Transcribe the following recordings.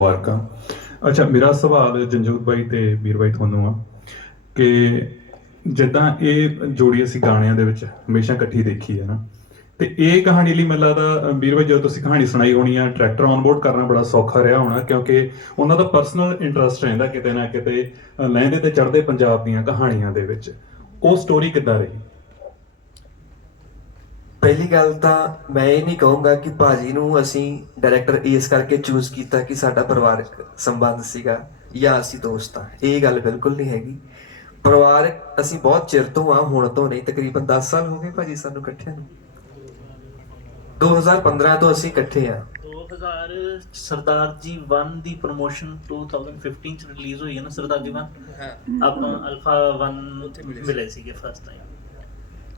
ਵਾਰਕਾ ਅੱਛਾ ਮੇਰਾ ਸਵਾਲ ਜੰਜੂਤ ਬਾਈ ਤੇ ਵੀਰ ਬਾਈ ਤੁਹਾਨੂੰ ਆ ਕਿ ਜਿੱਦਾਂ ਇਹ ਜੋੜੀ ਅਸੀਂ ਗਾਣਿਆਂ ਦੇ ਵਿੱਚ ਹਮੇਸ਼ਾ ਇਕੱਠੀ ਦੇਖੀ ਹੈ ਨਾ ਤੇ ਇਹ ਕਹਾਣੀ ਲਈ ਮੈਨੂੰ ਲੱਗਦਾ ਵੀਰ ਬਾਈ ਜਦੋਂ ਤੁਸੀਂ ਕਹਾਣੀ ਸੁਣਾਈ ਹੋਣੀ ਆ ਟਰੈਕਟਰ ਔਨਬੋਰਡ ਕਰਨਾ ਬੜਾ ਸੌਖਾ ਰਿਹਾ ਹੋਣਾ ਕਿਉਂਕਿ ਉਹਨਾਂ ਦਾ ਪਰਸਨਲ ਇੰਟਰਸਟ ਰਹਿੰਦਾ ਕਿਤੇ ਨਾ ਕਿਤੇ ਅ, ਲਹਿੰਦੇ ਤੇ ਚੜ੍ਹਦੇ ਪੰਜਾਬ ਦੀਆਂ ਕਹਾਣੀਆਂ ਦੇ ਵਿੱਚ। ਉਹ ਸਟੋਰੀ ਕਿੱਦਾਂ ਰਹੀ? ਪਹਿਲੀ ਗੱਲ ਤਾਂ ਮੈਂ ਇਹ ਨਹੀਂ ਕਹੂੰਗਾ ਕਿ ਭਾਜੀ ਨੂੰ ਅਸੀਂ ਡਾਇਰੈਕਟਰ ਇਸ ਕਰਕੇ ਚੂਜ਼ ਕੀਤਾ ਕਿ ਸਾਡਾ ਪਰਿਵਾਰਕ ਸੰਬੰਧ ਸੀਗਾ ਜਾਂ ਅਸੀਂ ਦੋਸਤ ਆ ਇਹ ਗੱਲ ਬਿਲਕੁਲ ਨਹੀਂ ਹੈਗੀ। ਪਰਿਵਾਰਕ ਅਸੀਂ ਬਹੁਤ ਚਿਰ ਤੋਂ ਆ ਹੁਣ ਤੋਂ ਨਹੀਂ ਤਕਰੀਬਨ 10 ਸਾਲ ਹੋ ਗਏ ਭਾਜੀ ਸਾਨੂੰ ਇਕੱਠਿਆਂ ਨੂੰ। 2015 ਤੋਂ ਅਸੀਂ ਇਕੱਠੇ ਆ 2000 ਸਰਦਾਰ ਜੀ 1 ਦੀ ਪ੍ਰੋਮੋਸ਼ਨ 2015 ਚ ਰਿਲੀਜ਼ ਹੋਈ ਹੈ ਨਾ ਸਰਦਾਰ ਜੀ 1 ਆਪਾਂ ਅਲਫਾ 1 ਮਿਲੇ ਸੀਗੇ ਫਸਟ ਟਾਈਮ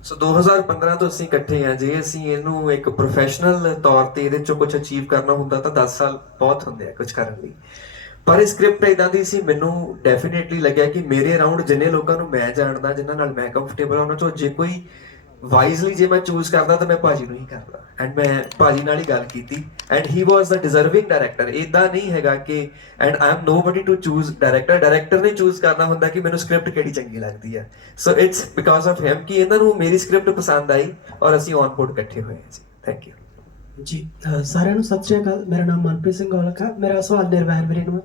ਸੋ 2015 ਤੋਂ ਅਸੀਂ ਇਕੱਠੇ ਆ ਜੇ ਅਸੀਂ ਇਹਨੂੰ ਇੱਕ ਪ੍ਰੋਫੈਸ਼ਨਲ ਤੌਰ ਤੇ ਇਹਦੇ ਚੋਂ ਕੁਝ ਅਚੀਵ ਕਰਨਾ ਹੁੰਦਾ ਤਾਂ 10 ਸਾਲ ਬਹੁਤ ਹੁੰਦੇ ਆ ਕੁਝ ਕਰਨ ਲਈ। ਪਰ ਇਹ ਸਕ੍ਰਿਪਟ ਇਦਾਂ ਦੀ ਸੀ, ਮੈਨੂੰ ਡੈਫੀਨਿਟਲੀ ਲੱਗਿਆ ਕਿ ਮੇਰੇ ਅਰਾਊਂਡ ਜਿੰਨੇ ਲੋਕਾਂ ਨੂੰ ਮੈਂ ਜਾਣਦਾ, ਜਿਨ੍ਹਾਂ ਨਾਲ ਮੈਂ ਕੰਫਰਟੇਬਲ ਉਹਨਾਂ ਚੋਂ ਜੇ ਕੋਈ ਵਾਈਜ਼ਲੀ ਜੇ ਮੈਂ ਚੂਜ਼ ਕਰਦਾ ਤਾਂ ਮੈਂ ਭਾਜੀ ਨੂੰ ਹੀ ਕਰਦਾ। ਐਂਡ ਮੈਂ ਭਾਜੀ ਨਾਲ ਹੀ ਗੱਲ ਕੀਤੀ। And he was the deserving director ਇਦਾਂ ਨਹੀਂ ਹੈਗਾ ਕਿ and I am nobody to choose director director ਨੇ ਚੂਜ਼ ਕਰਨਾ ਹੁੰਦਾ ਕਿ ਮੈਨੂੰ ਸਕ੍ਰਿਪਟ ਕਿਹੜੀ ਚੰਗੀ ਲੱਗਦੀ ਹੈ so it's because of him ਕਿ ਇਹਨਾਂ ਨੂੰ ਮੇਰੀ ਸਕ੍ਰਿਪਟ ਪਸੰਦ ਆਈ ਔਰ ਅਸੀਂ ਔਨ ਬੋਰਡ ਇਕੱਠੇ ਹੋਏ ਜੀ। ਥੈਂਕ ਯੂ ਜੀ ਸਾਰਿਆਂ ਨੂੰ ਸਤਿ ਸ਼੍ਰੀ ਅਕਾਲ। ਮੇਰਾ ਨਾਮ ਮਨਪ੍ਰੀਤ ਸਿੰਘ ਗੋਲਖ ਮੇਰਾ ਸਵਾਲ ਨਿਰਵੈਰ ਵੀਰੇ ਨੂੰ